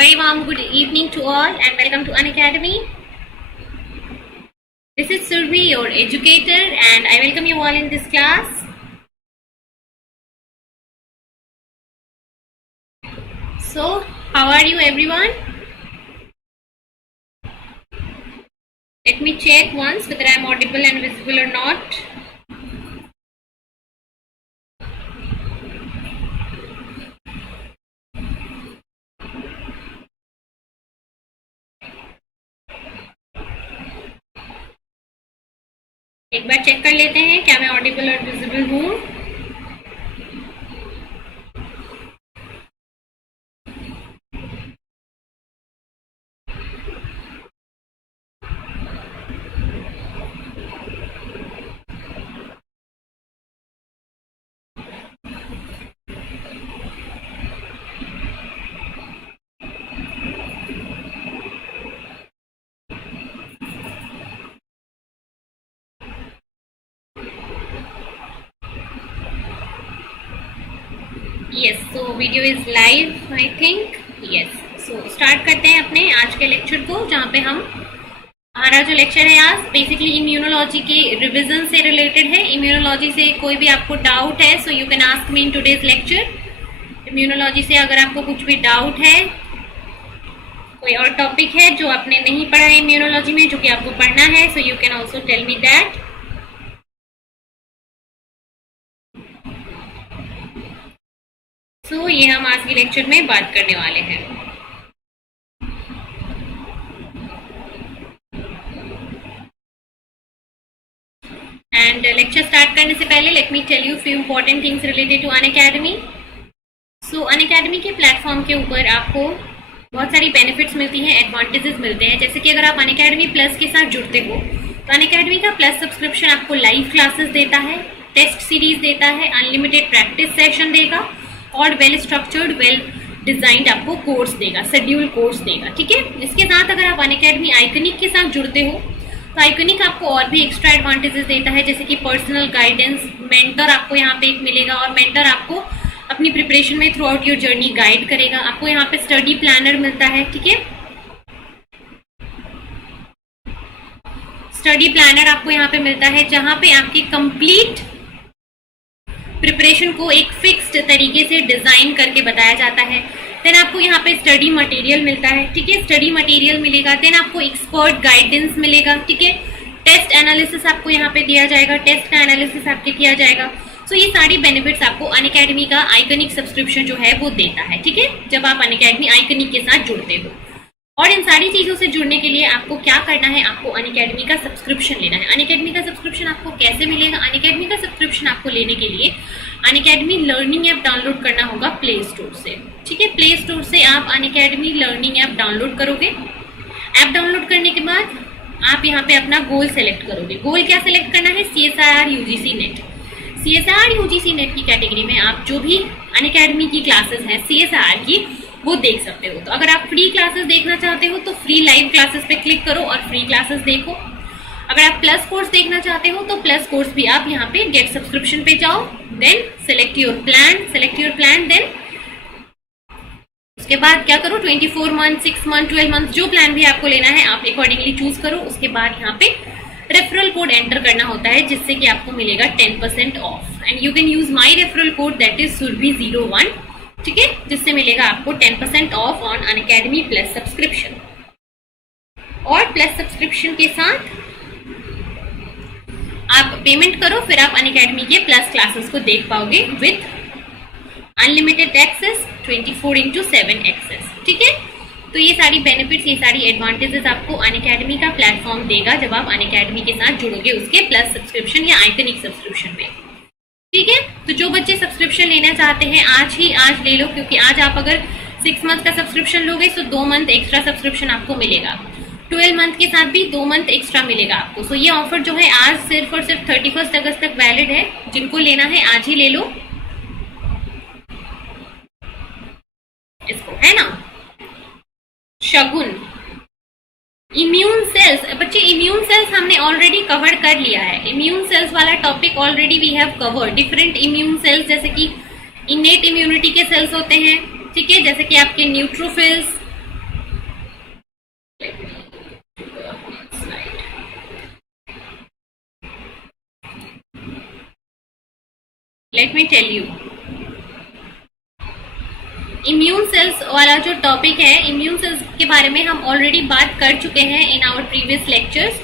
very warm good evening to all and welcome to Unacademy. This is Survi, your educator, and I welcome you all in this class. So, how are you everyone? Let me check once whether I am audible and visible or not. एक बार check कर लेते हैं क्या मैं Audible और visible हूँ। Yes, so video is live I think. Yes, so start करते हैं अपने आज के लेक्चर को, जहाँ पे हमारा जो लेक्चर है आज बेसिकली इम्यूनोलॉजी के रिवीजन से रिलेटेड है। इम्यूनोलॉजी से कोई भी आपको डाउट है so you can ask me in today's lecture. Immunology से अगर आपको कुछ भी डाउट है, कोई और टॉपिक है जो आपने नहीं पढ़ा है इम्यूनोलॉजी में जो कि आपको पढ़ना है, so you can also tell me that. तो ये हम आज के लेक्चर में बात करने वाले हैं। एंड लेक्चर स्टार्ट करने से पहले let me tell you few important things related to Unacademy. So Unacademy के प्लेटफॉर्म के ऊपर आपको बहुत सारी बेनिफिट्स मिलती हैं, एडवांटेजेस मिलते हैं। जैसे कि अगर आप अनअकैडमी प्लस के साथ जुड़ते हो तो अनअकैडमी का प्लस सब्सक्रिप्शन आपको लाइव क्लासेस देता है, टेस्ट सीरीज देता है, अनलिमिटेड प्रैक्टिस सेशन देगा और वेल स्ट्रक्चर्ड वेल डिजाइंड आपको कोर्स देगा, शेड्यूल कोर्स देगा। ठीक है, इसके साथ अगर आप अनअकैडमी आइकनिक के साथ जुड़ते हो तो आइकनिक आपको और भी एक्स्ट्रा एडवांटेजेस देता है, जैसे कि पर्सनल गाइडेंस, मेंटर आपको यहाँ पे एक मिलेगा और मेंटर आपको अपनी प्रिपरेशन में through out your journey guide करेगा। आपको यहाँ पे स्टडी प्लानर मिलता है। ठीक है, स्टडी प्लानर आपको यहाँ पे मिलता है जहाँ पे आपकी कंप्लीट प्रिपरेशन को एक फिक्स्ड तरीके से डिजाइन करके बताया जाता है। देन आपको यहाँ पे स्टडी मटेरियल मिलता है। ठीक है, स्टडी मटेरियल मिलेगा। देन आपको एक्सपर्ट गाइडेंस मिलेगा। ठीक है, टेस्ट एनालिसिस आपको यहाँ पे दिया जाएगा, टेस्ट का एनालिसिस आपके किया जाएगा। सो ये सारी बेनिफिट्स आपको अनअकैडमी का आइकनिक सब्सक्रिप्शन जो है वो देता है। ठीक है, जब आप अनअकैडमी आइकनिक के साथ जुड़ते हो। और इन सारी चीजों से जुड़ने के लिए आपको क्या करना है, आपको अनअकैडमी का सब्सक्रिप्शन लेना है। अनअकैडमी का सब्सक्रिप्शन आपको कैसे मिलेगा? अनअकैडमी का सब्सक्रिप्शन आपको लेने के लिए अनअकैडमी लर्निंग ऐप डाउनलोड करना होगा प्ले स्टोर से। ठीक है, प्ले स्टोर से आप अनअकैडमी लर्निंग ऐप डाउनलोड करोगे। ऐप डाउनलोड करने के बाद आप यहाँ पे अपना गोल सेलेक्ट करोगे। गोल क्या सेलेक्ट करना है? CSIR UGC net. CSIR UGC net की कैटेगरी में आप जो भी अनअकैडमी की क्लासेस हैं CSIR की वो देख सकते हो। तो अगर आप फ्री क्लासेस देखना चाहते हो तो फ्री लाइव क्लासेस पे क्लिक करो और फ्री क्लासेस देखो। अगर आप प्लस कोर्स देखना चाहते हो तो प्लस कोर्स भी आप यहाँ पे गेट सब्सक्रिप्शन पे जाओ। Then select your plan. Then उसके बाद क्या करो, 24 मंथ, 6 मंथ, 12 मंथ जो प्लान भी आपको लेना है आप अकॉर्डिंगली चूज करो। उसके बाद यहाँ पे रेफरल कोड एंटर करना होता है जिससे कि आपको मिलेगा 10% of. And you can use my referral code that is surbi01। ठीक है, जिससे मिलेगा आपको 10% of on Unacademy plus subscription. और प्लस सब्सक्रिप्शन के साथ आप पेमेंट करो, फिर आप अनअकैडमी के प्लस क्लासेस को देख पाओगे विद अनलिमिटेड एक्सेस, 24/7 एक्सेस। ठीक है, तो ये सारी बेनिफिट्स, ये सारी एडवांटेजेस आपको अनअकैडमी का प्लेटफॉर्म देगा जब आप अनअकैडमी के साथ जुड़ोगे उसके प्लस सब्सक्रिप्शन या आइकनिक सब्सक्रिप्शन में। ठीक है, तो जो बच्चे सब्सक्रिप्शन लेना चाहते हैं आज ले लो, क्योंकि आज आप अगर 6 मंथ का सब्सक्रिप्शन लोगे तो 2 मंथ एक्स्ट्रा सब्सक्रिप्शन आपको मिलेगा। 12 मंथ के साथ भी 2 मंथ एक्स्ट्रा मिलेगा आपको। सो ये ऑफर जो है आज सिर्फ और सिर्फ 31 अगस्त तक वैलिड है। जिनको लेना है आज ही ले लो इसको, है ना। शगुन, इम्यून सेल्स, बच्चे इम्यून सेल्स हमने ऑलरेडी कवर कर लिया है। इम्यून सेल्स वाला topic already we have covered. Different immune cells, जैसे कि इनेट इम्यूनिटी के सेल्स होते हैं। ठीक है, जैसे कि आपके neutrophils, let me tell you, immune cells वाला जो टॉपिक है, इम्यून सेल्स के बारे में हम ऑलरेडी बात कर चुके हैं इन आवर प्रीवियस लेक्चर्स।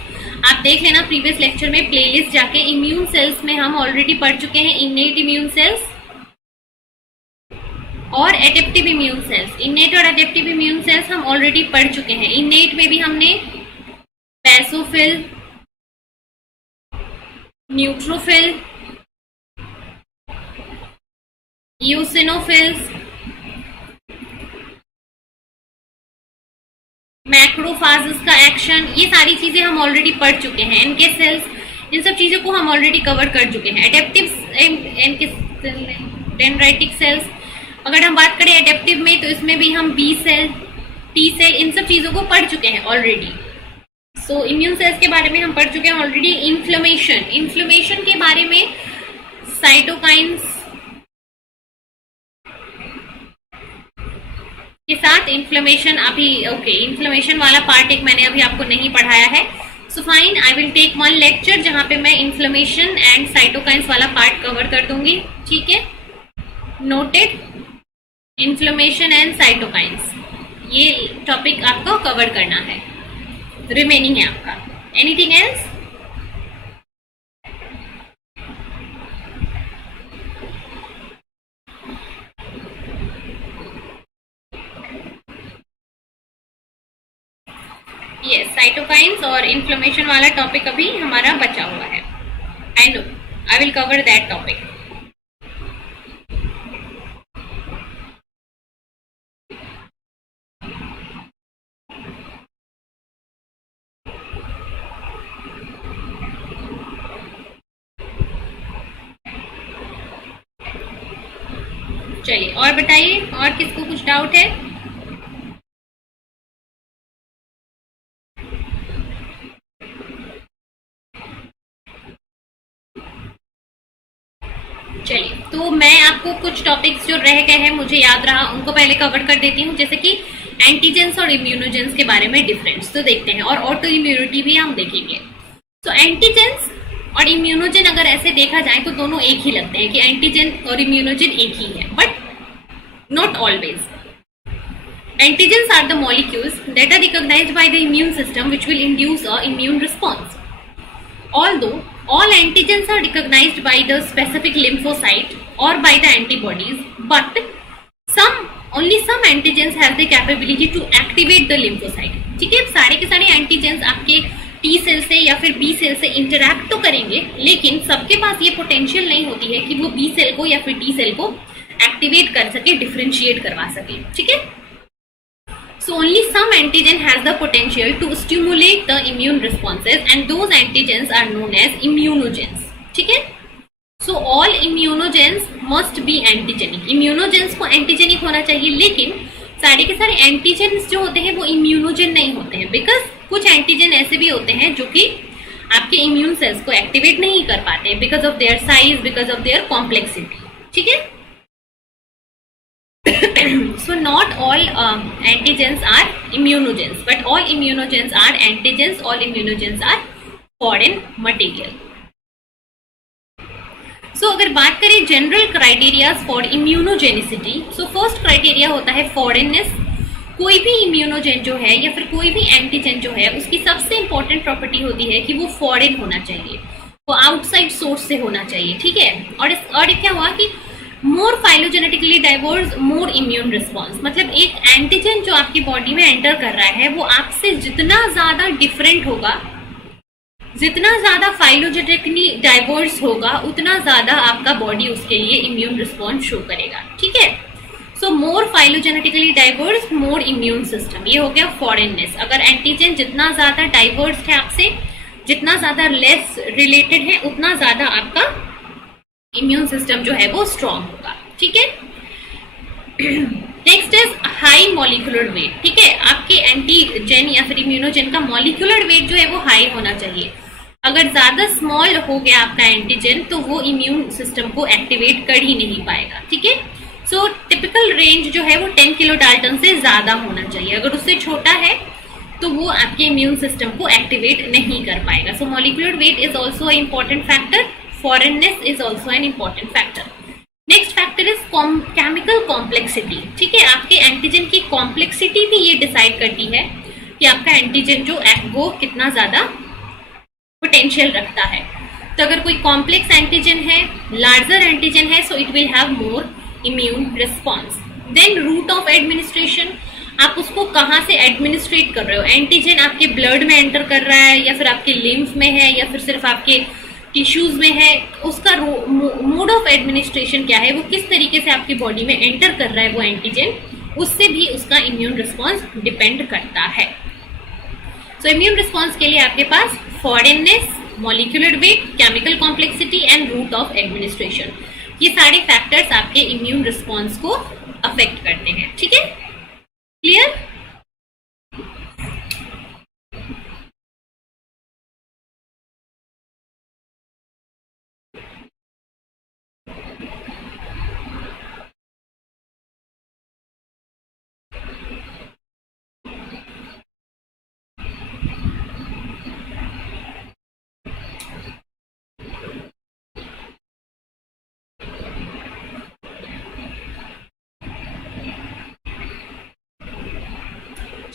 आप देख लेना प्रीवियस लेक्चर में प्लेलिस्ट जाके, इम्यून सेल्स में हम ऑलरेडी पढ़ चुके हैं इनेट इम्यून सेल्स और एडेप्टिव इम्यून सेल्स। इनेट और एडेप्टिव इम्यून सेल्स हम ऑलरेडी पढ़ चुके हैं। इनेट में भी हमने बैसोफिल, न्यूट्रोफिल, यूसिनोफिल्स, मैक्रोफाजेस का एक्शन, ये सारी चीजें हम ऑलरेडी पढ़ चुके हैं। एनके सेल्स, इन सब चीजों को हम ऑलरेडी कवर कर चुके हैं। एडेप्टिव डेंड्राइटिक सेल्स, अगर हम बात करें एडेप्टिव में तो इसमें भी हम बी सेल, टी सेल, इन सब चीजों को पढ़ चुके हैं ऑलरेडी। सो इम्यून सेल्स के बारे में हम पढ़ चुके हैं ऑलरेडी। इन्फ्लेमेशन, इन्फ्लेमेशन के बारे में साइटोकाइंस के साथ इन्फ्लेमेशन अभी ओके, इन्फ्लेमेशन वाला पार्ट एक मैंने अभी आपको नहीं पढ़ाया है। So fine, I will take one lecture जहां पे मैं इन्फ्लेमेशन एंड साइटोकाइंस वाला पार्ट कवर कर दूंगी। ठीक है, नोटेड, इन्फ्लेमेशन एंड साइटोकाइंस, ये टॉपिक आपको कवर करना है, रिमेनिंग है आपका। Anything else? यस, साइटोकाइंस और इन्फ्लेमेशन वाला टॉपिक अभी हमारा बचा हुआ है। I know, I will cover that topic. चलिए और बताइए, और किसको कुछ डाउट है? चलिए, तो मैं आपको कुछ टॉपिक्स जो रह गए हैं मुझे याद रहा उनको पहले कवर कर देती हूँ, जैसे कि एंटीजेंस और इम्यूनोजेंस के बारे में डिफरेंस तो देखते हैं, और ऑटो इम्यूनिटी भी हम देखेंगे। तो एंटीजेंस और इम्यूनोजेन अगर ऐसे देखा जाए तो दोनों एक ही लगते हैं कि एंटीजेन और इम्यूनोजेन एक ही है, but not always. Antigens are the molecules that are recognized by the immune system which will induce a immune response. Although all antigens are recognized by the specific lymphocyte or by the antibodies, but only some antigens have the capability to activate the lymphocyte. ठीक है, सारे के सारे antigens आपके T cell से या फिर B cell से इंटरैक्ट तो करेंगे, लेकिन सबके पास ये पोटेंशियल नहीं होती है कि वो बी सेल को या फिर टी सेल को एक्टिवेट कर सके, डिफरेंशिएट करवा सके। ठीक है, so only some antigen has the potential to stimulate the immune responses and those antigens are known as immunogens. ठीक है, so all immunogens must be antigenic. immunogens को antigenic होना चाहिए, लेकिन सारे के सारे एंटीजेंस जो होते हैं वो इम्यूनोजेन नहीं होते हैं, बिकॉज कुछ एंटीजन ऐसे भी होते हैं जो कि आपके इम्यून सेल्स को एक्टिवेट नहीं कर पाते because of their size, because of their complexity. ठीक है, so not all antigens are immunogens, but all immunogens are antigens, all immunogens are foreign material. So अगर बात करें general criteria for immunogenicity, so first criteria होता है फॉरेननेस। कोई भी इम्यूनोजेन जो है या फिर कोई भी एंटीजन जो है उसकी सबसे इंपॉर्टेंट प्रॉपर्टी होती है कि वो फॉरेन होना चाहिए, वो आउटसाइड सोर्स से होना चाहिए। ठीक है, और क्या हुआ कि मोर फाइलोजेनेटिकली डाइवर्स मोर इम्यून रिस्पॉन्स, मतलब एक एंटीजन जो आपकी बॉडी में एंटर कर रहा है वो आपसे जितना ज्यादा डिफरेंट होगा, जितना ज्यादा फाइलोजेनेटिकली डाइवर्स होगा, उतना ज्यादा आपका बॉडी उसके लिए इम्यून रिस्पॉन्स शो करेगा। ठीक है, सो मोर फाइलोजेनेटिकली डाइवर्स मोर इम्यून सिस्टम, ये हो गया फॉरेननेस। अगर एंटीजन जितना ज्यादा डाइवर्स है आपसे, जितना ज्यादा लेस रिलेटेड है, उतना ज्यादा आपका इम्यून सिस्टम जो है वो स्ट्रॉन्ग होगा। ठीक है, next is high molecular weight. ठीक है, आपके एंटीजन या फिर इम्यूनोजेन का मॉलिक्यूलर वेट जो है वो हाई होना चाहिए। अगर ज्यादा स्मॉल हो गया आपका एंटीजन तो वो इम्यून सिस्टम को एक्टिवेट कर ही नहीं पाएगा। ठीक है, सो टिपिकल रेंज जो है वो 10 किलो डाल्टन से ज्यादा होना चाहिए। अगर उससे छोटा है तो वो आपके इम्यून सिस्टम को एक्टिवेट नहीं कर पाएगा। So molecular weight is also a important factor, foreignness is also an important factor. Next factor is chemical complexity. ठीक है, आपके एंटीजन की कॉम्प्लेक्सिटी भी ये डिसाइड करती है कि आपका एंटीजन जो है वो कितना ज्यादा पोटेंशियल रखता है। तो अगर कोई कॉम्प्लेक्स एंटीजन है, लार्जर एंटीजन है, so it will have more immune response. Then route of administration, आप उसको कहाँ से एडमिनिस्ट्रेट कर रहे हो। एंटीजन आपके ब्लड में एंटर कर रहा है, या फिर आपके लिम्फ में है, या फिर सिर्फ आपके टिश्यूज में है, उसका मोड ऑफ एडमिनिस्ट्रेशन क्या है, वो किस तरीके से आपकी बॉडी में एंटर कर रहा है वो एंटीजन, उससे भी उसका इम्यून रिस्पॉन्स डिपेंड करता है। सो इम्यून रिस्पॉन्स के लिए आपके पास foreignness, molecular weight, chemical complexity and route of administration, ये सारे फैक्टर्स आपके इम्यून रिस्पॉन्स को अफेक्ट करते हैं। ठीक है, क्लियर?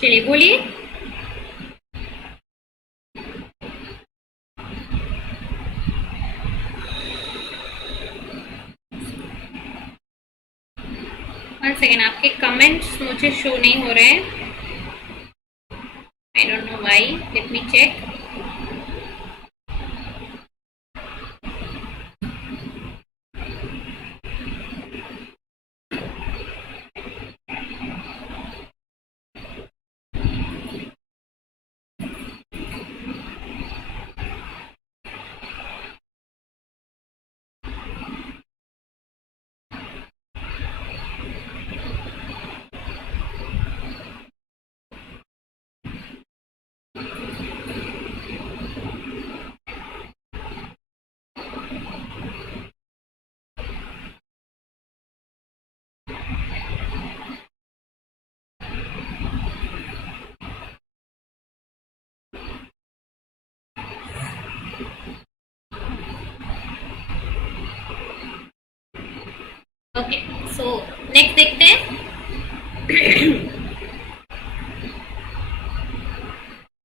चलिए बोलिए। वन सेकेंड, आपके कमेंट्स मुझे शो नहीं हो रहे हैं, I don't know why, let me check. Okay, so next देखते हैं।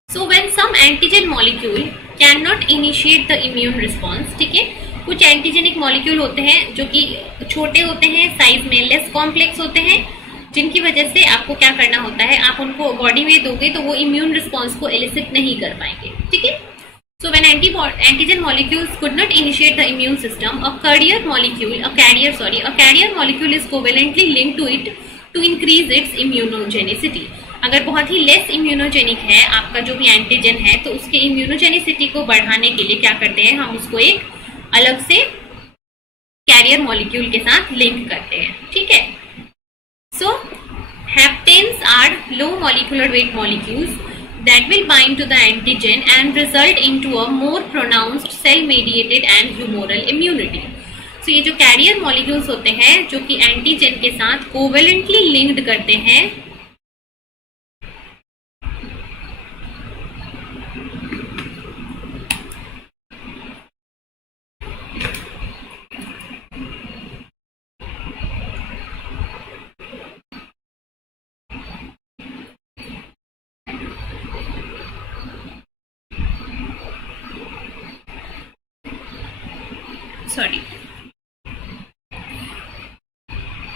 So when some antigen molecule can not initiate the immune response. ठीक है, कुछ एंटीजेनिक मॉलिक्यूल होते हैं जो कि छोटे होते हैं, साइज में लेस कॉम्प्लेक्स होते हैं, जिनकी वजह से आपको क्या करना होता है, आप उनको बॉडी में दोगे तो वो इम्यून रिस्पॉन्स को एलिसिट नहीं कर पाएंगे। ठीक है, so when antigen molecules could not initiate the immune system, a carrier molecule is covalently linked to it to increase its immunogenicity। अगर बहुत ही लेस इम्यूनोजेनिक है आपका जो भी एंटीजन है, तो उसके इम्यूनोजेनिसिटी को बढ़ाने के लिए क्या करते हैं, हम उसको एक अलग से कैरियर मॉलिक्यूल के साथ लिंक करते हैं। ठीक है, so haptens are low molecular weight molecules that will bind to the antigen and result into a more pronounced cell mediated and humoral immunity। so ये जो कैरियर मॉलिक्यूल्स होते हैं जो कि एंटीजन के साथ कोवेलेंटली लिंक्ड करते हैं, sorry,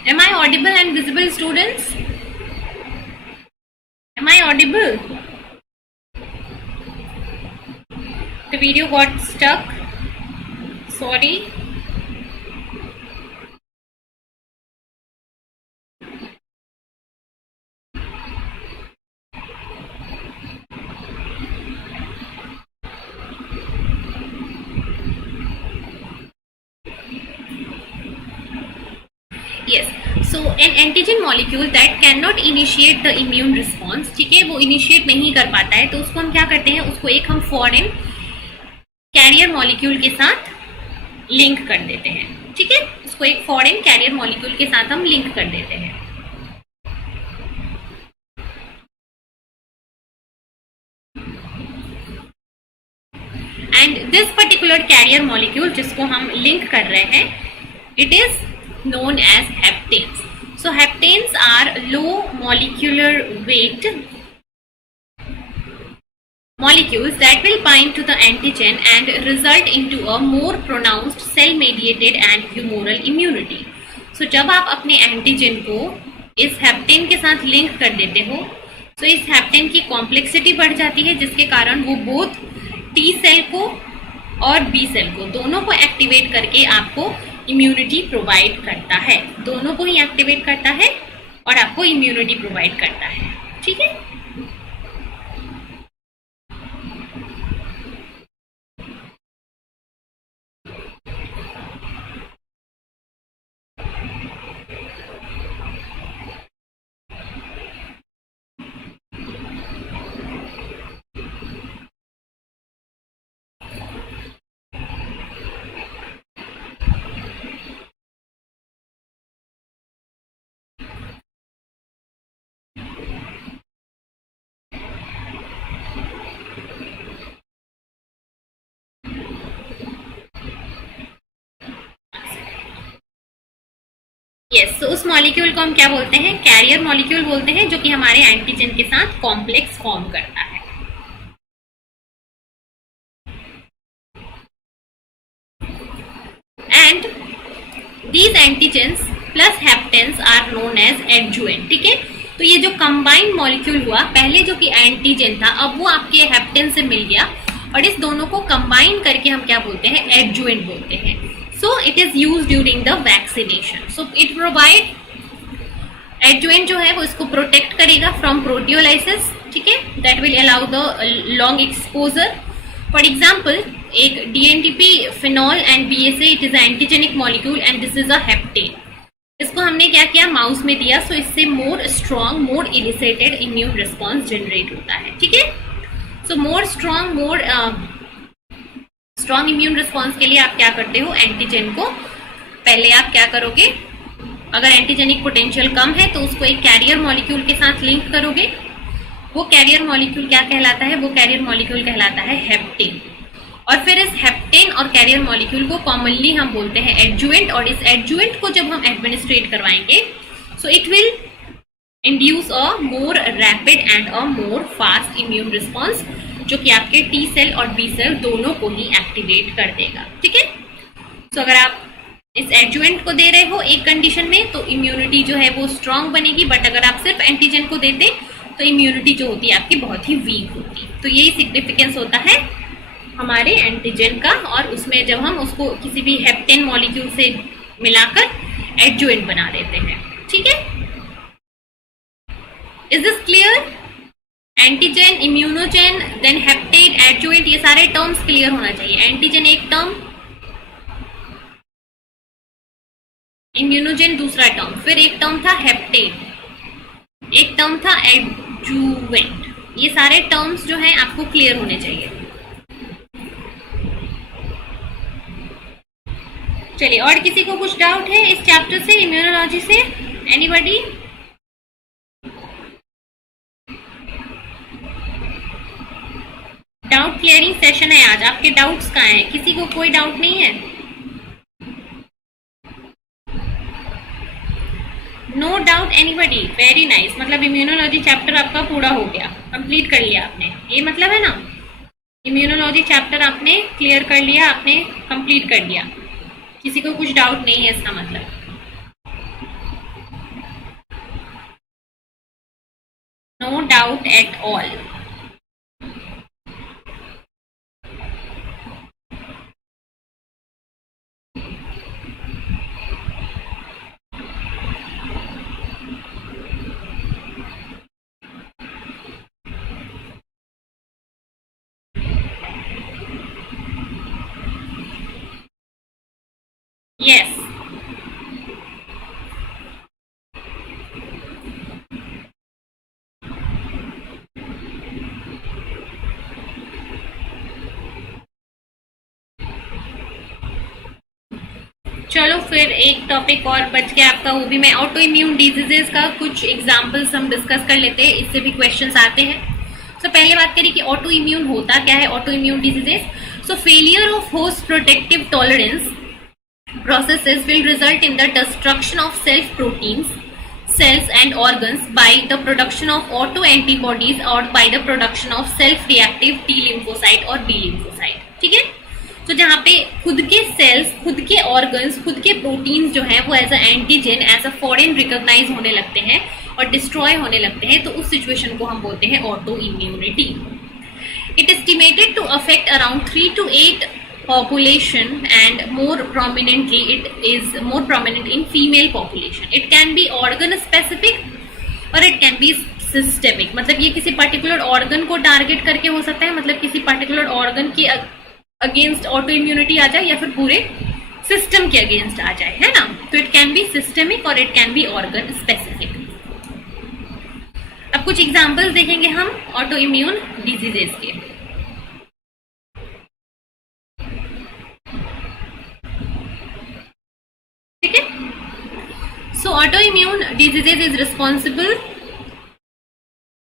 am I audible and visible, students? Am I audible? The video got stuck, sorry। Yes, so an antigen molecule that cannot initiate the immune response, ठीक है, वो इनिशिएट नहीं कर पाता है, तो उसको हम क्या करते हैं, उसको एक हम फॉरेन कैरियर मॉलिक्यूल के साथ लिंक कर देते हैं। ठीक है, उसको एक फॉरेन कैरियर मॉलिक्यूल के साथ हम लिंक कर देते हैं। And this particular carrier molecule जिसको हम लिंक कर रहे हैं, it is known as heptanes. So heptanes are low molecular weight molecules that will bind to the antigen and result into a more pronounced cell mediated and humoral immunity. So जब आप अपने antigen को इस heptane के साथ link कर देते हो तो इस हेप्टेन की कॉम्प्लेक्सिटी बढ़ जाती है, जिसके कारण वो बोथ टी सेल को और बी सेल को दोनों को एक्टिवेट करके आपको इम्यूनिटी प्रोवाइड करता है, दोनों को ही एक्टिवेट करता है और आपको इम्यूनिटी प्रोवाइड करता है। ठीक है, यस। तो उस मॉलिक्यूल को हम क्या बोलते हैं? कैरियर मॉलिक्यूल बोलते हैं, जो कि हमारे एंटीजन के साथ कॉम्प्लेक्स फॉर्म करता है। And these antigens plus haptens are known as adjuvant. ठीक है, तो ये जो कंबाइंड मॉलिक्यूल हुआ, पहले जो कि एंटीजन था अब वो आपके हेप्टेन से मिल गया और इस दोनों को कंबाइन करके हम क्या बोलते हैं? एडजुवेंट बोलते हैं। So it is used during the vaccination. So it provide adjuvant जो है वो इसको प्रोटेक्ट करेगा from proteolysis। ठीक है, that will allow the long exposure. For example, एक DNTP phenol and BSA, it is an antigenic molecule and this is a heptane. इसको हमने क्या किया? माउस में दिया, so इससे more strong, more elicited immune response generate होता है। ठीक है, so more strong, more strong immune response के लिए आप क्या करते हो? एंटीजन को पहले आप क्या करोगे? अगर एंटीजेनिक पोटेंशियल कम है तो उसको एक कैरियर मॉलिक्यूल के साथ लिंक करोगे। वो कैरियर मॉलिक्यूल क्या कहलाता है? वो कैरियर मॉलिक्यूल कहलाता है हेप्टेन। और फिर इस हेप्टेन और कैरियर मॉलिक्यूल को कॉमनली हम बोलते हैं एडजुवेंट। और इस एडजुवेंट को जब हम एडमिनिस्ट्रेट करवाएंगे सो it will induce a more rapid and a more fast immune response, जो कि आपके टी सेल और बी सेल दोनों को ही एक्टिवेट कर देगा। ठीक है, तो अगर आप इस एडजुवेंट को दे रहे हो एक कंडीशन में तो इम्यूनिटी जो है वो स्ट्रांग बनेगी, बट अगर आप सिर्फ एंटीजन को देते तो इम्यूनिटी जो होती है आपकी बहुत ही वीक होती। तो यही सिग्निफिकेंस होता है हमारे एंटीजन का, और उसमें जब हम उसको किसी भी हेप्टेन मॉलिक्यूल से मिलाकर एडजुवेंट बना देते हैं। ठीक है, is this clear? Antigen, immunogen, then hapten, adjuvant, ये सारे टर्म्स क्लियर होना चाहिए। एंटीजन एक टर्म, इम्यूनोजेन दूसरा टर्म, फिर एक टर्म था हेप्टेट, एक टर्म था एडजुवेंट। ये सारे टर्म्स जो हैं आपको क्लियर होने चाहिए। चलिए, और किसी को कुछ डाउट है इस चैप्टर से, इम्यूनोलॉजी से? एनीबॉडी? डाउट क्लियरिंग सेशन है आज। आपके डाउट्स कहाँ हैं? किसी को कोई डाउट नहीं है? No doubt anybody? Very nice. मतलब इम्यूनोलॉजी चैप्टर आपका पूरा हो गया, कंप्लीट कर लिया आपने, ये मतलब है ना? इम्यूनोलॉजी चैप्टर आपने क्लियर कर लिया, आपने कंप्लीट कर लिया। किसी को कुछ डाउट नहीं है इसका मतलब? No doubt at all. Yes. चलो फिर एक टॉपिक और बच गया आपका, वो भी मैं ऑटो इम्यून डिजीजेस का कुछ एग्जांपल्स हम डिस्कस कर लेते हैं, इससे भी क्वेश्चंस आते हैं। तो पहले बात करें कि ऑटो इम्यून होता क्या है। Auto immune diseases, so failure of host protective tolerance processes will result in the destruction of self proteins, cells and organs by the production of autoantibodies or by the production of self reactive T lymphocyte और B lymphocyte. ठीक है, तो जहाँ पे खुद के sales, खुद के ऑर्गन्स, खुद के प्रोटीन्स जो हैं वो as a antigen, as a foreign recognize होने लगते हैं और डिस्ट्रॉय होने लगते हैं, तो उस सिचुएशन को हम बोलते हैं auto immunity. It estimated to affect around 3 to 8 population and more prominently it is more prominent in female population. It can be organ specific or it can be systemic. मतलब ये किसी पर्टिकुलर ऑर्गन को target करके हो सकता है, मतलब किसी पर्टिकुलर ऑर्गन के अगेंस्ट ऑटो इम्यूनिटी आ जाए या फिर पूरे सिस्टम के अगेंस्ट आ जाए, है ना. तो इट कैन बी सिस्टमिक और it can be organ specific. अब कुछ एग्जांपल्स देखेंगे हम ऑटो इम्यून डिजीजेस के. ठीक है, so autoimmune diseases is responsible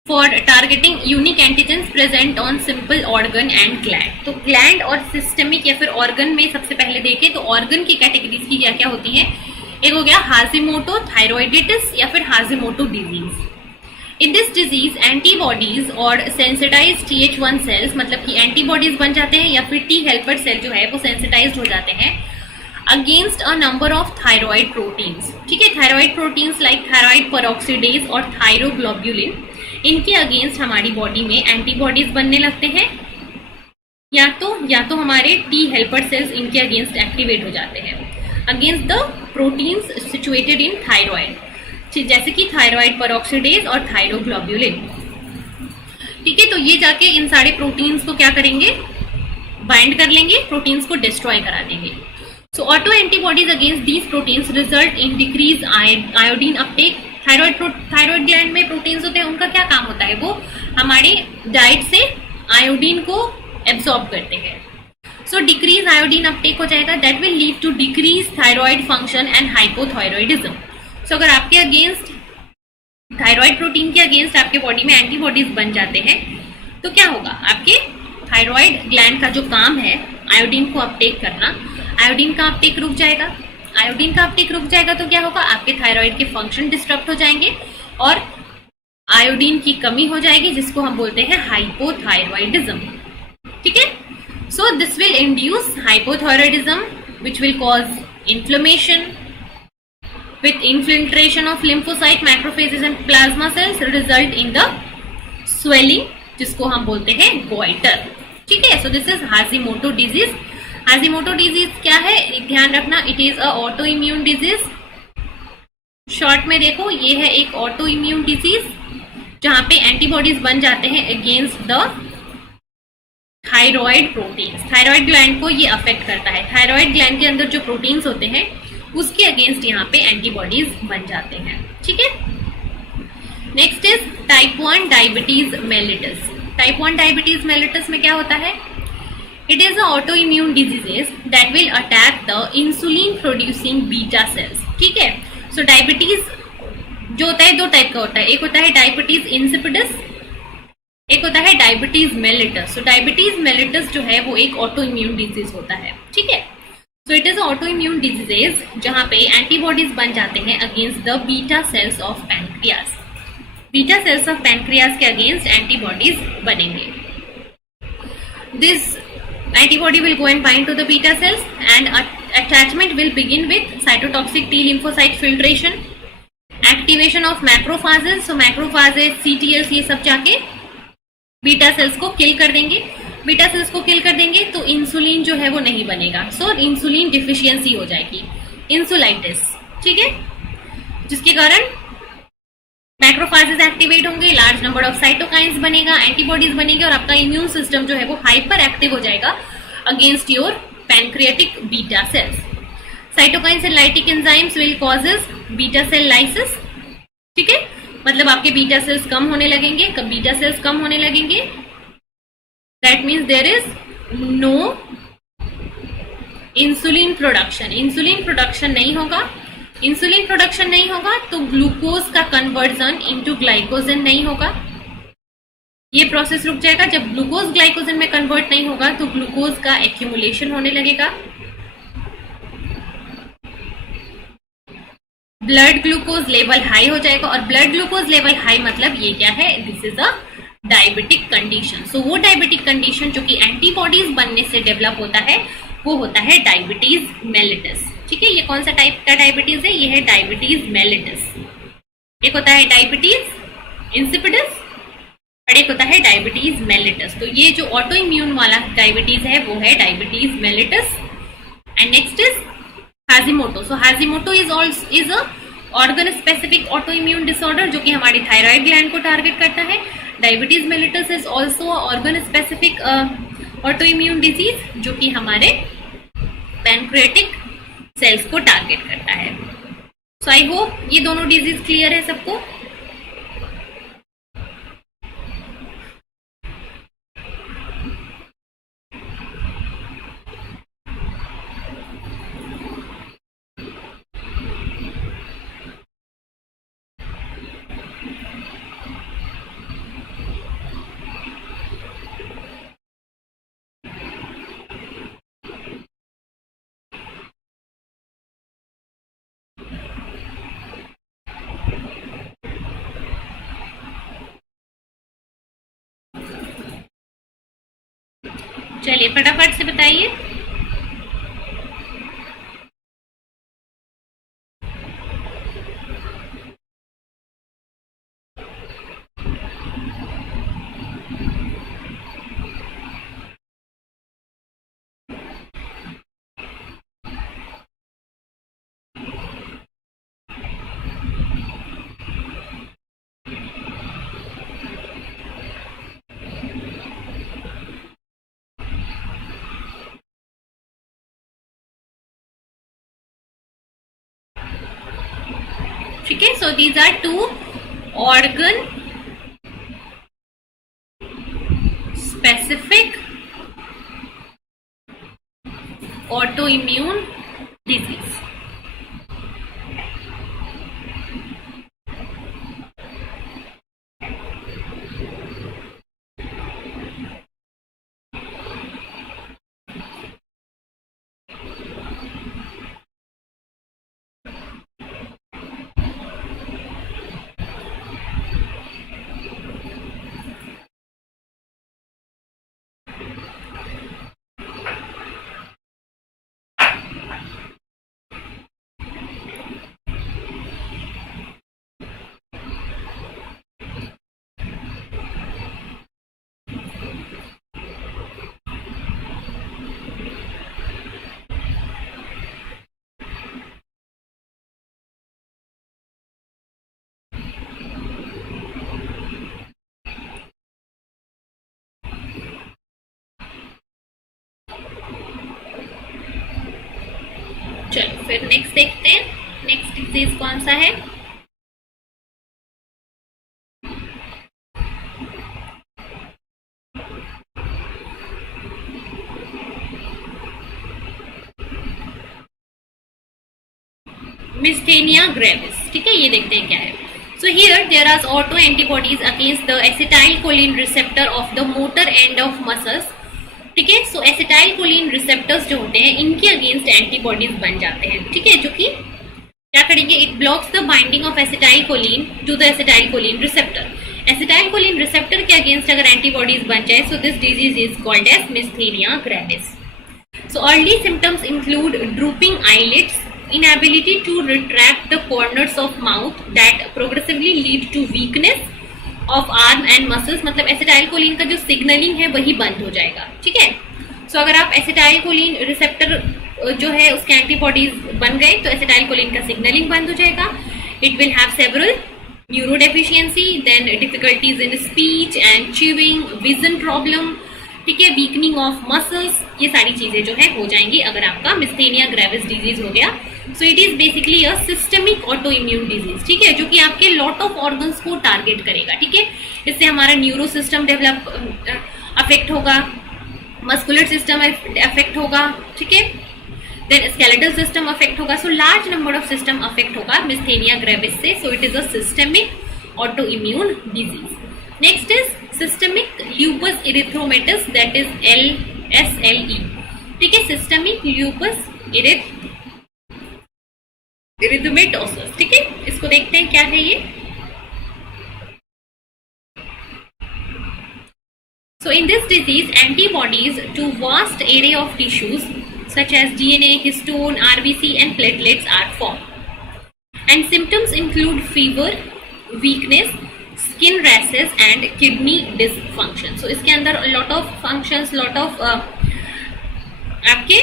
for targeting unique antigens present on simple organ and gland. तो ग्लैंड और सिस्टमिक या फिर ऑर्गन में सबसे पहले देखें तो ऑर्गन की कैटेगरीज की क्या क्या होती हैं. एक हो गया हाजिमोटो थायरॉइडिटिस या फिर Hashimoto disease. In this disease antibodies और सेंसिटाइज TH1 सेल्स, मतलब कि एंटीबॉडीज बन जाते हैं या फिर टी हेल्पर सेल जो है वो सेंसिटाइज हो जाते हैं against a number of thyroid proteins. ठीक है, थायरॉइड प्रोटीन्स लाइक थायरॉइड पेरोक्सिडेज और थायरोग्लोब्यूलिन, इनके अगेंस्ट हमारी बॉडी में एंटीबॉडीज बनने लगते हैं या तो हमारे टी हेल्पर सेल्स इनके अगेंस्ट एक्टिवेट हो जाते हैं against the proteins situated in thyroid, जैसे कि थायरॉइड पेरोक्सिडेज और थायरोग्लोब्यूलिन. ठीक है, तो ये जाके इन सारे प्रोटीन्स को क्या करेंगे, बाइंड कर लेंगे, प्रोटीन्स को डिस्ट्रॉय करा देंगे. So autoantibodies against these proteins result in decreased iodine uptake. Thyroid gland में प्रोटीन्स होते हैं, उनका क्या काम होता है, वो हमारे डाइट से आयोडीन को एब्सॉर्ब करते हैं. सो डिक्रीज आयोडीन अपटेक हो जाएगा, that will lead to decrease thyroid function and hypothyroidism. So अगर आपके अगेंस्ट थायराइड प्रोटीन के अगेंस्ट आपके बॉडी में एंटीबॉडीज बन जाते हैं तो क्या होगा, आपके थायराइड ग्लैंड का जो काम है आयोडीन को अपटेक करना, आयोडीन का अपटेक रुक जाएगा. आयोडीन का अपटेक रुक जाएगा तो क्या होगा, आपके थायराइड के फंक्शन डिस्टर्ब हो जाएंगे और आयोडीन की कमी हो जाएगी, जिसको हम बोलते हैं हाइपोथायरॉइडिज्म. ठीक है, so this will induce hypothyroidism which will cause inflammation with infiltration of lymphocyte, macrophages and plasma cells result in the swelling, जिसको हम बोलते हैं goiter. ठीक है, so this is Hashimoto disease. Hashimoto disease क्या है, ध्यान रखना, it is a autoimmune disease. Short में देखो, ये है एक ऑटो इम्यून डिजीज जहां पे एंटीबॉडीज बन जाते हैं against the thyroid proteins. Thyroid gland को ये अफेक्ट करता है. थायराइड ग्लैंड के अंदर जो प्रोटीन्स होते हैं उसके अगेंस्ट यहाँ पे एंटीबॉडीज बन जाते हैं. ठीक है, next is type 1 diabetes mellitus. Type 1 diabetes mellitus में क्या होता है, it is a auto immune diseases that will attack the insulin producing beta cells. ठीक है, सो डायबिटीज जो होता है दो टाइप का होता है, एक होता है डायबिटीज इंसिपिडस, एक होता है डायबिटीज मेलिटस. सो डायबिटीज मेलिटस जो है वो एक ऑटो इम्यून डिजीज होता है. ठीक है, so it is auto immune diseases जहां पे एंटीबॉडीज बन जाते हैं against the beta cells of pancreas. Beta cells of pancreas के अगेंस्ट एंटीबॉडीज बनेंगे. This antibody will go and bind to the beta cells and attachment will begin with cytotoxic T lymphocyte filtration, activation of macrophages. So macrophages, CTLs, ये सब जाके beta cells को किल कर देंगे. Beta cells को किल कर देंगे तो इंसुलिन जो है वो नहीं बनेगा. सो इंसुलिन डिफिशियंसी हो जाएगी, इंसुलाइटिस. ठीक है, जिसके कारण मैक्रोफाजेस एक्टिवेट होंगे, लार्ज नंबर ऑफ साइटोकाइंस बनेगा, एंटीबॉडीज बनेगी और आपका इम्यून सिस्टम जो है वो हाइपर एक्टिव हो जाएगा against your pancreatic beta cells. Cytokines and lytic enzymes will causes beta cell lysis. ठीक है, मतलब आपके बीटा सेल्स कम होने लगेंगे. कब बीटा सेल्स कम होने लगेंगे, that means there is no insulin production. Insulin production नहीं होगा. इंसुलिन प्रोडक्शन नहीं होगा तो ग्लूकोज का कन्वर्जन इनटू ग्लाइकोजन नहीं होगा. ये प्रोसेस रुक जाएगा. जब ग्लूकोज ग्लाइकोजन में कन्वर्ट नहीं होगा तो ग्लूकोज का एक्यूमुलेशन होने लगेगा. ब्लड ग्लूकोज लेवल हाई हो जाएगा, और ब्लड ग्लूकोज लेवल हाई मतलब ये क्या है, this is a diabetic condition. So वो डायबिटिक कंडीशन जो कि एंटीबॉडीज बनने से डेवलप होता है वो होता है डायबिटीज मेलिटस। ठीक है, ये कौन सा टाइप का डायबिटीज है, ये है डायबिटीज मेलिटस। एक होता है डायबिटीज इंसिपिडस और एक होता है डायबिटीज मेलिटस। तो ये जो ऑटो इम्यून वाला डायबिटीज है वो है diabetes mellitus. And next is Hashimoto. So Hashimoto is a organ specific auto immune disorder जो कि हमारी थायराइड ग्लैंड को टारगेट करता है। Diabetes mellitus is also organ specific auto immune disease जो कि हमारे पैनक्रियाटिक सेल्स को टारगेट करता है। सो आई होप ये दोनों डिजीज क्लियर है सबको। चलिए फटाफट से बताइए। ठीक है, so these are two organ specific auto immune disease. चलो फिर नेक्स्ट देखते हैं, नेक्स्ट डिजीज कौन सा है। Myasthenia gravis. ठीक है, ये देखते हैं क्या है। So here there are auto antibodies against the acetylcholine receptor of the motor end of muscles. ठीक है, सो एसिटाइलकोलिन रिसेप्टर्स जो होते हैं इनके अगेंस्ट एंटीबॉडीज बन जाते हैं। ठीक है, जो कि क्या करेंगे, it blocks the binding of acetylcholine to the acetylcholine receptor. Acetylcholine receptor के अगेंस्ट अगर एंटीबॉडीज बन जाए, so this disease is called as myasthenia gravis. So early symptoms include drooping eyelids, inability to retract the corners of mouth that progressively lead to weakness of arm and muscles। मतलब acetylcholine का जो signalling है वही बंद हो जाएगा। ठीक है, सो अगर आप एसिटाइलकोलिन रिसेप्टर जो है उसके एंटीबॉडीज बन गए तो एसिटाइलकोलिन का सिग्नलिंग बंद हो जाएगा। It will have several neuro deficiency, then difficulties in speech and chewing, vision problem, ठीक है, वीकनिंग ऑफ मसल्स, ये सारी चीजें जो है हो जाएंगी अगर आपका मिस्थेनिया ग्रेविस डिजीज हो गया। So it is basically a systemic auto immune disease. ठीक है, जो कि आपके लॉट ऑफ ऑर्गन्स को टारगेट करेगा। ठीक है, इससे हमारा न्यूरो सिस्टम डेवलप अफेक्ट होगा, मस्कुलर सिस्टम अफेक्ट होगा। ठीक है, देन स्केलेटल सिस्टम अफेक्ट होगा। So large number of system affect होगा मिस्थेनिया ग्रेविस से। So it is a systemic auto immune disease. Next is systemic lupus erythematosus, that is SLE। ठीक है, systemic lupus इरिथ्रोमेटोसिस। ठीक है, इसको देखते हैं क्या है ये। So in this disease, antibodies to vast array of tissues such as DNA, histone, RBC and platelets are formed. And symptoms include fever, weakness, skin rashes and kidney dysfunction. So इसके अंदर lot of functions, lot of आपके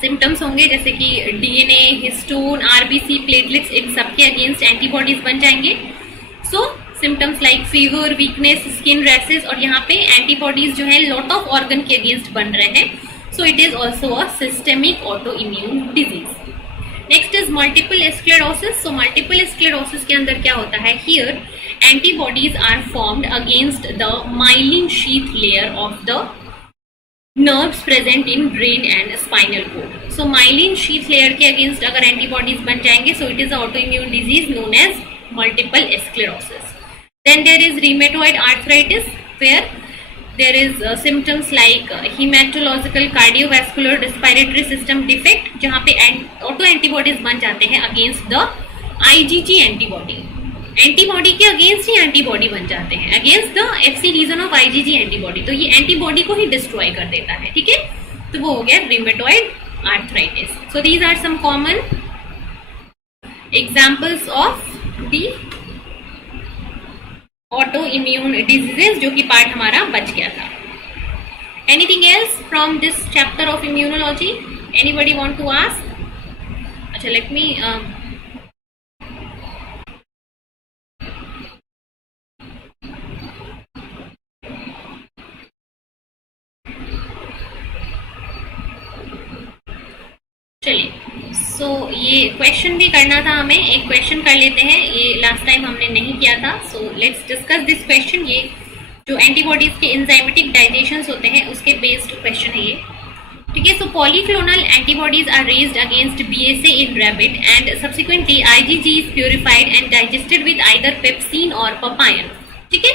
symptoms होंगे, जैसे कि DNA, histone, RBC, platelets, इन सबके against antibodies बन जाएंगे। So symptoms like fever, weakness, skin rashes, और यहाँ पे एंटीबॉडीज जो है लॉट ऑफ ऑर्गन के अगेंस्ट बन रहे हैं। So it is also a systemic auto immune disease. Next is multiple sclerosis. So multiple sclerosis के अंदर क्या होता है, here antibodies are formed against the myelin sheath layer of the nerves present in brain and spinal cord. So myelin sheath layer के against अगर antibodies बन जाएंगे, so it is auto immune disease known as multiple sclerosis. Then there is rheumatoid arthritis, where there is symptoms like hematological, cardiovascular, respiratory system defect, जहाँ पे auto antibodies बन जाते हैं against the IgG antibody. Antibody के against ही antibody बन जाते हैं, against the FC region of IgG antibody. तो ये एंटीबॉडी को ही डिस्ट्रॉय कर देता है, ठीक है। तो वो हो गया rheumatoid arthritis. So these are some common examples of the auto immune diseases, जो कि पार्ट हमारा बच गया था। Anything else from this chapter of immunology, anybody want to ask? अच्छा, लेट मी चलिए। सो ये क्वेश्चन भी करना था हमें, एक क्वेश्चन कर लेते हैं, ये लास्ट टाइम हमने नहीं किया था। So let's discuss this question. ये जो एंटीबॉडीज के एंजाइमेटिक डाइजेशंस होते हैं उसके बेस्ड क्वेश्चन है ये, ठीक है। So polyclonal antibodies are raised against BSA in rabbit and subsequently IgG is purified and digested with either pepsin और पपायन, ठीक है।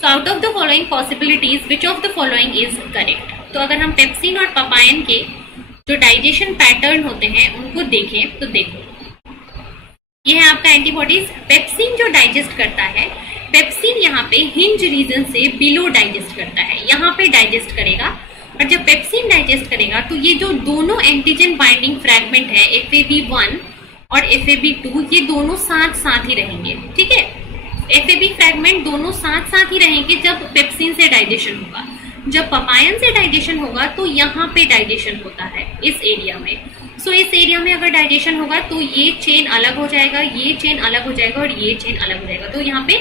So out of the following possibilities which of the following is correct. तो अगर हम pepsin और पपायन के जो digestion pattern होते हैं उनको देखें तो देखो, ये है आपका एंटीबॉडीज। पेप्सिन जो डाइजेस्ट करता है, पेप्सिन यहाँ पे हिंज रीजन से बिलो डाइजेस्ट करता है, यहाँ पे डाइजेस्ट करेगा। और जब पेप्सिन डाइजेस्ट करेगा तो ये जो दोनों एंटीजन बाइंडिंग फ्रैगमेंट है FAB1 और FAB2, ये दोनों साथ साथ ही रहेंगे, ठीक है। FAB फ्रैगमेंट दोनों साथ साथ ही रहेंगे जब पेप्सिन से डाइजेशन होगा। जब पपायन से डाइजेशन होगा तो यहाँ पे डाइजेशन होता है इस एरिया में। सो इस एरिया में अगर डाइजेशन होगा तो ये चेन अलग हो जाएगा, ये चेन अलग हो जाएगा और ये चेन अलग हो जाएगा। तो यहाँ पे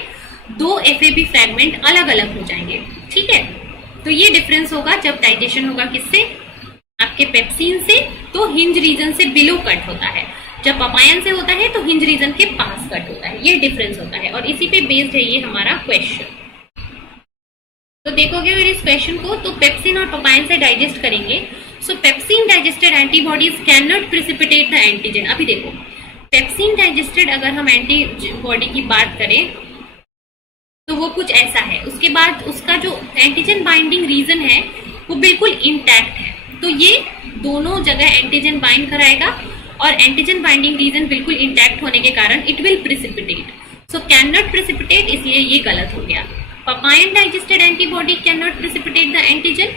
दो FAB फ्रैगमेंट अलग अलग हो जाएंगे, ठीक है। तो ये डिफरेंस होगा जब डाइजेशन होगा किससे, आपके पेप्सिन से, तो हिंज रीजन से बिलो कट होता है। जब पपायन से होता है तो हिंज रीजन के पास कट होता है, ये डिफरेंस होता है। और इसी पे बेस्ड है ये हमारा क्वेश्चन। तो देखोगे अगर इस क्वेश्चन को, तो पेप्सिन और पपायन से डाइजेस्ट करेंगे। सो pepsin digested antibodies can not precipitate the antigen. अभी देखो, पेप्सिन डाइजेस्टेड अगर हम एंटीबॉडी की बात करें तो वो कुछ ऐसा है। उसके बाद उसका जो एंटीजन बाइंडिंग रीजन है वो बिल्कुल इंटैक्ट है, तो ये दोनों जगह एंटीजन बाइंड कराएगा और एंटीजन बाइंडिंग रीजन बिल्कुल इंटैक्ट होने के कारण it will precipitate. So can not precipitate, इसलिए ये गलत हो गया। Papain digested antibody cannot precipitate the antigen.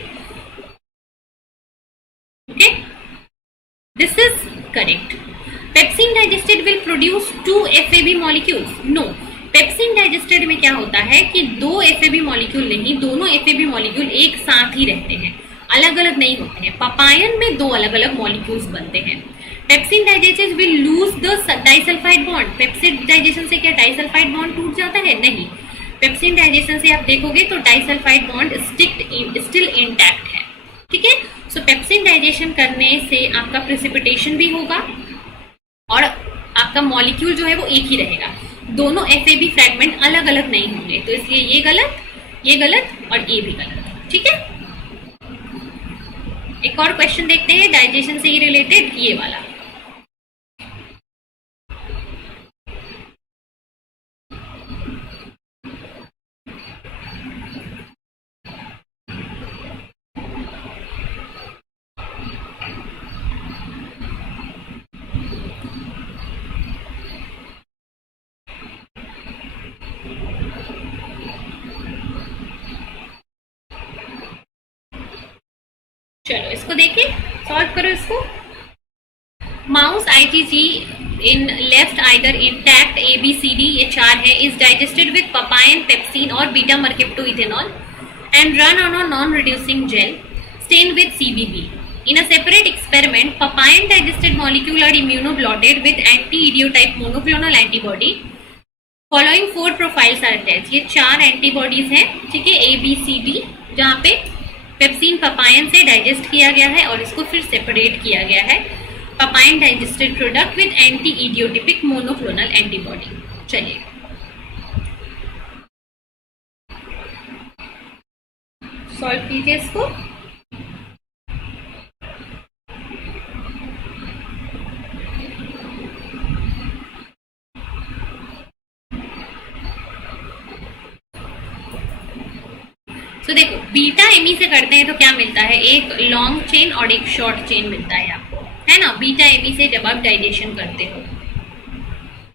Okay, this is correct. Pepsin digested will produce 2 FAB molecules. No, pepsin digested में क्या होता है कि 2 FAB मॉलिक्यूल नहीं, दोनों FAB मॉलिक्यूल एक साथ ही रहते हैं, अलग अलग नहीं होते हैं। पपायन में 2 अलग अलग मॉलिक्यूल्स बनते हैं। Pepsin digestion will lose the disulphide bond. Pepsin digestion से क्या डाइसल्फाइड बॉन्ड टूट जाता है? नहीं, पेप्सिन डाइजेशन से आप देखोगे तो डाइसल्फाइड बॉन्ड स्टिल इंटैक्ट है, ठीक है। सो पेप्सिन डाइजेशन करने से आपका प्रेसिपिटेशन भी होगा और आपका मॉलिक्यूल जो है वो एक ही रहेगा, दोनों FAB फ्रैगमेंट अलग अलग नहीं होंगे। तो इसलिए ये गलत और ये भी गलत, ठीक है। एक और क्वेश्चन देखते हैं डाइजेशन से ही रिलेटेड, ये वाला। चलो इसको देखिए, सॉल्व करो इसको। Mouse IgG in left either intact ABCD, ये 4 है, is digested with papain, pepsin और beta mercaptoethanol and run on a non reducing gel stain with CBB. In a separate experiment, papain digested molecule are immunoblotted with anti-idiotype monoclonal antibody. Following 4 profiles are attached. ये 4 antibodies हैं, ठीक है, ABCD, जहाँ पे pepsin पपाइन से digest किया गया है और इसको फिर सेपरेट किया गया है papain digested product with anti idiotypic monoclonal antibody. चलिए सॉल्व कीजिए इसको। तो देखो बीटा एमी से करते हैं तो क्या मिलता है, एक लॉन्ग चेन और एक शॉर्ट चेन मिलता है आपको, है ना, बीटा एमी से जब आप डाइजेशन करते हो।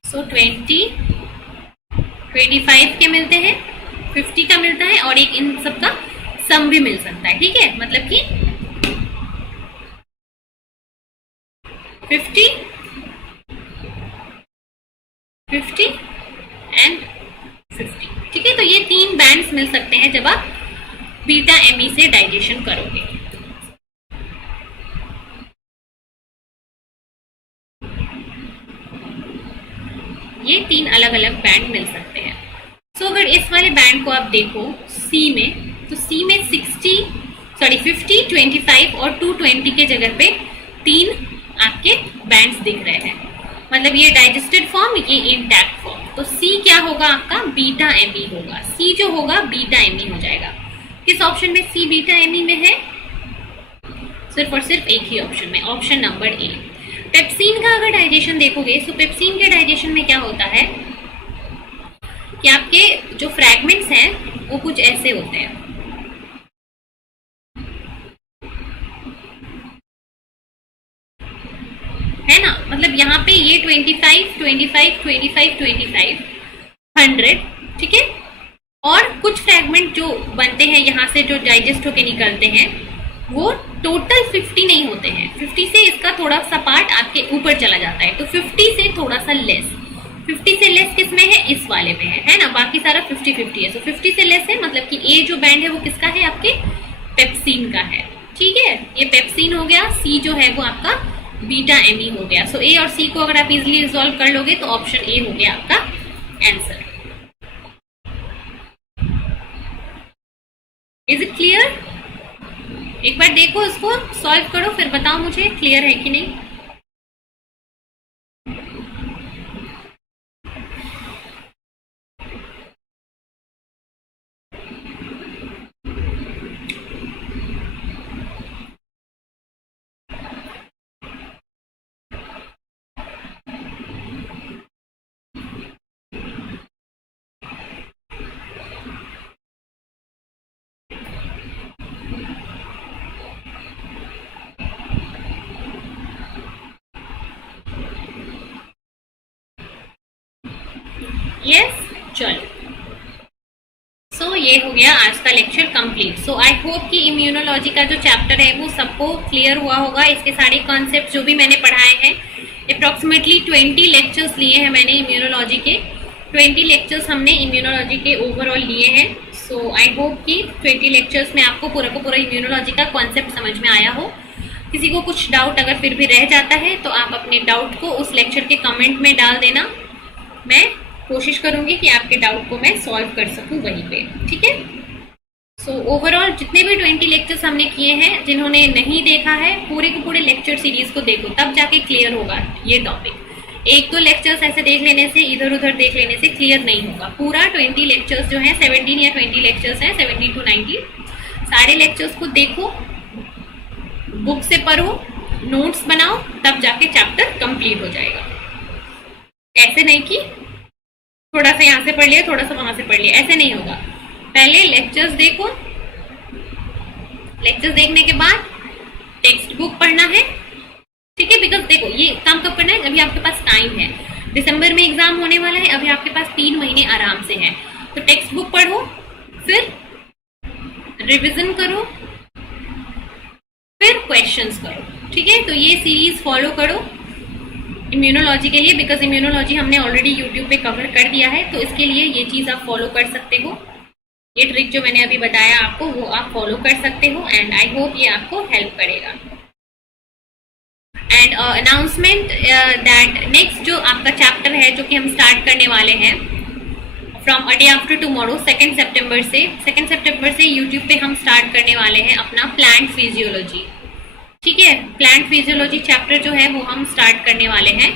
सो 20, 25 के मिलते हैं, 50 का मिलता है और एक इन सब का सम भी मिल सकता है, ठीक है, मतलब कि 50, 50 एंड 50, ठीक है। तो ये 3 बैंड्स मिल सकते हैं जब आप बीटा एमी से डाइजेशन करोगे। ये 3 अलग अलग बैंड मिल सकते हैं। सो अगर इस वाले बैंड को आप देखो सी में, तो सी में 50, 25 और 220 के जगह पे 3 आपके बैंड्स दिख रहे हैं, मतलब ये डाइजेस्टेड फॉर्म, ये इंटैक्ट फॉर्म। तो सी क्या होगा आपका, बीटा एमी होगा। सी जो होगा बीटा एमी हो जाएगा। किस ऑप्शन में सी बीटा एमी में है, सिर्फ और सिर्फ एक ही ऑप्शन में, ऑप्शन नंबर ए। पेप्सिन का अगर डाइजेशन देखोगे तो पेप्सिन के डाइजेशन में क्या होता है कि आपके जो फ्रैगमेंट्स हैं वो कुछ ऐसे होते हैं, है ना, मतलब यहाँ पे ये 25, 25, 25, 25, 100, ठीक है, और कुछ फ्रैगमेंट जो बनते हैं यहाँ से जो डाइजेस्ट होके निकलते हैं वो टोटल 50 नहीं होते हैं, 50 से इसका थोड़ा सा पार्ट आपके ऊपर चला जाता है, तो 50 से थोड़ा सा लेस, 50 से लेस किस में है, इस वाले में है ना, बाकी सारा 50-50 है। तो 50 से लेस है, मतलब कि ए जो बैंड है वो किसका है, आपके पेप्सिन का है, ठीक है, ये पेप्सिन हो गया। सी जो है वो आपका बीटा एमी हो गया। सो ए और सी को अगर आप इजिली रिजॉल्व कर लोगे तो ऑप्शन ए हो गया आपका आंसर। Is it clear? एक बार देखो इसको सॉल्व करो, फिर बताओ मुझे क्लियर है कि नहीं। यस, चलो। सो ये हो गया आज का lecture complete. So I hope कि इम्यूनोलॉजी का जो चैप्टर है वो सबको क्लियर हुआ होगा। इसके सारे कॉन्सेप्ट जो भी मैंने पढ़ाए हैं, अप्रॉक्सीमेटली 20 लेक्चर्स लिए हैं मैंने इम्यूनोलॉजी के, 20 लेक्चर्स हमने इम्यूनोलॉजी के ओवरऑल लिए हैं। सो आई होप कि 20 लेक्चर्स में आपको पूरा का पूरा इम्यूनोलॉजी का कॉन्सेप्ट समझ में आया हो। किसी को कुछ डाउट अगर फिर भी रह जाता है तो आप अपने डाउट को उस लेक्चर के कमेंट में डाल देना, मैं कोशिश करूंगी कि आपके डाउट को मैं सॉल्व कर सकूं वहीं पे, ठीक है। सो ओवरऑल जितने भी 20 लेक्चर्स हमने किए हैं, जिन्होंने नहीं देखा है पूरे के पूरे लेक्चर सीरीज को देखो, तब जाके क्लियर होगा ये टॉपिक। एक दो लेक्चर्स ऐसे देख लेने से, इधर उधर देख लेने से क्लियर नहीं होगा। पूरा 20 लेक्चर्स जो है, 17 या 20 लेक्चर्स हैं, 17 to 19, सारे लेक्चर्स को देखो, बुक से पढ़ो, नोट्स बनाओ, तब जाके चैप्टर कंप्लीट हो जाएगा। ऐसे नहीं कि थोड़ा सा यहाँ से पढ़ लिया, थोड़ा सा वहां से पढ़ लिया, ऐसे नहीं होगा। पहले लेक्चर्स देखो, लेक्चर्स देखने के बाद टेक्स्ट बुक पढ़ना है, ठीक है। बिकॉज देखो ये काम कब करना है, अभी आपके पास टाइम है, दिसंबर में एग्जाम होने वाला है, अभी आपके पास 3 महीने आराम से है। तो टेक्स्ट बुक पढ़ो, फिर रिविजन करो, फिर क्वेश्चंस करो, ठीक है। तो ये सीरीज फॉलो करो इम्यूनोलॉजी के लिए, बिकॉज इम्यूनोलॉजी हमने ऑलरेडी यूट्यूब पे कवर कर दिया है, तो इसके लिए ये चीज़ आप फॉलो कर सकते हो। ये ट्रिक जो मैंने अभी बताया आपको वो आप फॉलो कर सकते हो, एंड आई होप ये आपको हेल्प करेगा। एंड अनाउंसमेंट दैट नेक्स्ट जो आपका चैप्टर है जो कि हम स्टार्ट करने वाले हैं from a day after tomorrow 2 सितंबर से यूट्यूब पे हम स्टार्ट करने वाले हैं अपना प्लांट फिजियोलॉजी, ठीक है। प्लांट फिजियोलॉजी चैप्टर जो है वो हम स्टार्ट करने वाले हैं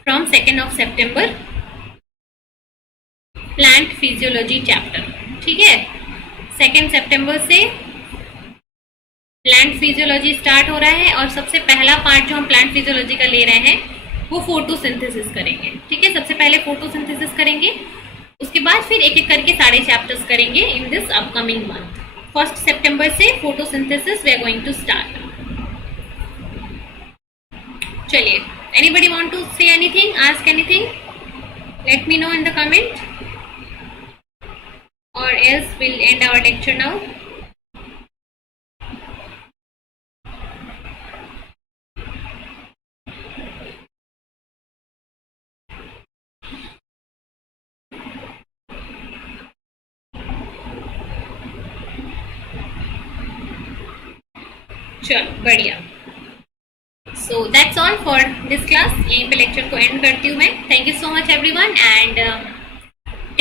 from 2 September, plant physiology chapter, ठीक है। 2 सितंबर से प्लांट फिजियोलॉजी स्टार्ट हो रहा है, और सबसे पहला पार्ट जो हम प्लांट फिजियोलॉजी का ले रहे हैं वो फोटोसिंथेसिस करेंगे, ठीक है। सबसे पहले फोटोसिंथेसिस करेंगे, उसके बाद फिर एक एक करके सारे चैप्टर्स करेंगे इन दिस अपकमिंग मंथ। 1 सितंबर से photosynthesis we are going to start. चलिए, anybody want to say anything, ask anything, let me know in the comment, or else we'll end our lecture now. चलो बढ़िया। So that's all for this class. यहीं पे lecture को end करती हूँ मैं। Thank you so much everyone, and